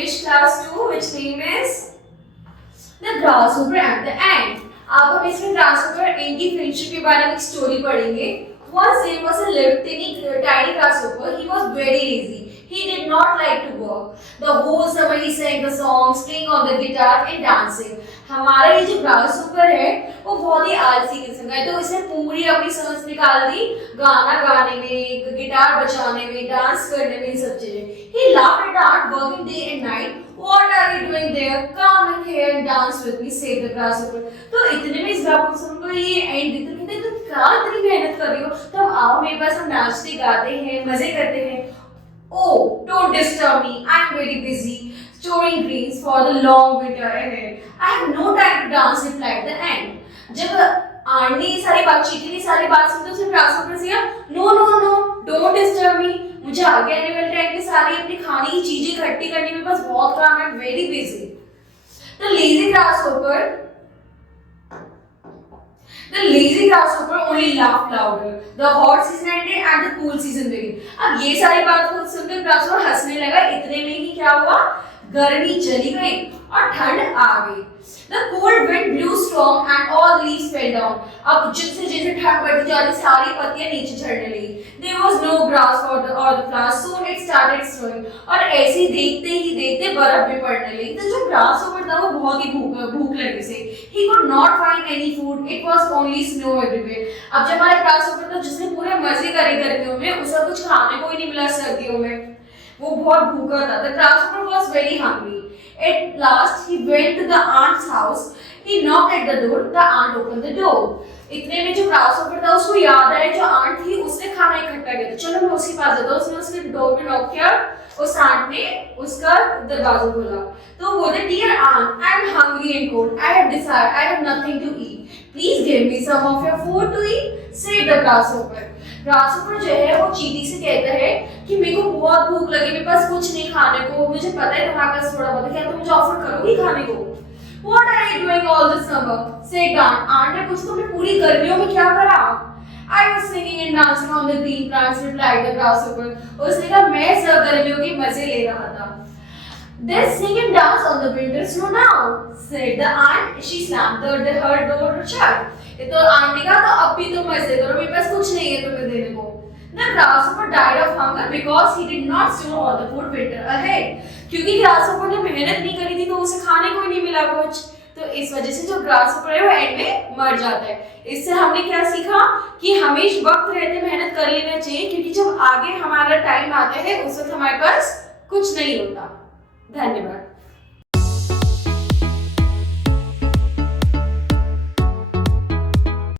English class 2, which name is The Grasshopper and the Ant. अब हम इसमें grasshopper और ant की friendship के बारे में एक story पढ़ेंगे. Once there was a little tiny grasshopper. He was very lazy. He did not like to work. The whole summer he sang the songs, playing on the guitar and dancing. हमारा ये जो grasshopper है वो बहुत ही आलसी किस्म का है, तो इसने पूरी अपनी समझ निकाल दी गाना गाने में, गिटार बजाने में, डांस करने में, इन सब चीजें. He laughed at art, working day and night. What are you doing there? Come in here and dance with me, said the grasshopper. तो इतने में इस grasshopper को ये एंड दिखता कहते तुम क्या इतनी मेहनत कर रही हो, तो आओ मेरे पास, हम नाचते गाते हैं, मजे करते हैं. Oh, don't disturb me. I am very busy storing greens for the long winter ahead. I have no time to dance, replied the ant. जब आंट ने ये सारी बात चीटी ने सारी बात सुनी तो उसने ग्रासहॉपर से कहा, No, don't disturb me. मुझे आगे आने वाले टाइम में सारी अपनी खाने की चीजें इकट्ठी करने में बस बहुत काम है. Very busy. The lazy grasshopper only laughed louder. The hot season ended and the cool season began. अब ये सारी बात को सुनकर grasshopper हंसने लगा. इतने में ही क्या हुआ, गर्मी चली गई और ठंड आ गई. The cold wind blew strong and all the leaves fell down. अब जिससे जैसे ठंड बढ़ती जा रही, सारी पत्तियां नीचे झड़ने लगी. There was no grass or the flowers. Soon it started snowing. और ऐसे देखते ही देखते बर्फ भी पड़ने लगी. तो जो grasshopper था वो बहुत ही भूख लगी से. He could not find any food. It was only snow everywhere. अब जब हमारा grasshopper था जिसने पूरे मजे करे गर्मियों में, उसे कुछ खाने को ही नहीं मिला सर्दियों में, वो बहुत भूखा था. The grasshopper was very hungry. At last he went to the aunt's house. He knocked at the door. The aunt opened the door. इतने में जो grasshopper था उसको याद आया जो आंट थी उसने खाना इकट्ठा किया था. चलो मैं उसके पास जाता हूँ. उसने उसके डोर पे नॉक किया. उस आंट ने उसका दरवाजा खोला. तो वो बोले, Dear aunt, I am hungry and cold. I have decided I have nothing to eat. Please give me some of your food to eat, said the grasshopper. Grasshopper जो है वो चींटी से कहता है कि मेरे को बहुत भूख लगी, मेरे पास कुछ नहीं खाने को, मुझे पता है तुम्हारे पास थोड़ा बहुत है, क्या तुम मुझे ऑफर करोगी खाने को? What are you doing all this summer? said aunt. Aunt ने पूछा तुमने पूरी गर्मियों में क्या करा? I was singing and dancing on the green plants, replied the grasshopper. उसने कहा मैं सब गर्मियों के मजे ले रहा था. Then sing and dance on the winter snow now, said the aunt. She slammed her door shut. तो आंट ने कहा तो अब भी तुम मजे करो, मेरे पास कुछ नहीं है तुम्हें देने को. The grasshopper died of hunger because he did not store all the food winter ahead. क्योंकि grasshopper ने मेहनत नहीं करी थी तो उसे खाने को ही नहीं मिला कुछ, तो इस वजह से जो grasshopper है वो एंड में मर जाता है. इससे हमने क्या सीखा कि हमें वक्त रहते मेहनत कर लेना चाहिए, क्योंकि जब आगे हमारा टाइम आता है उस वक्त हमारे पास कुछ नहीं होता. धन्यवाद.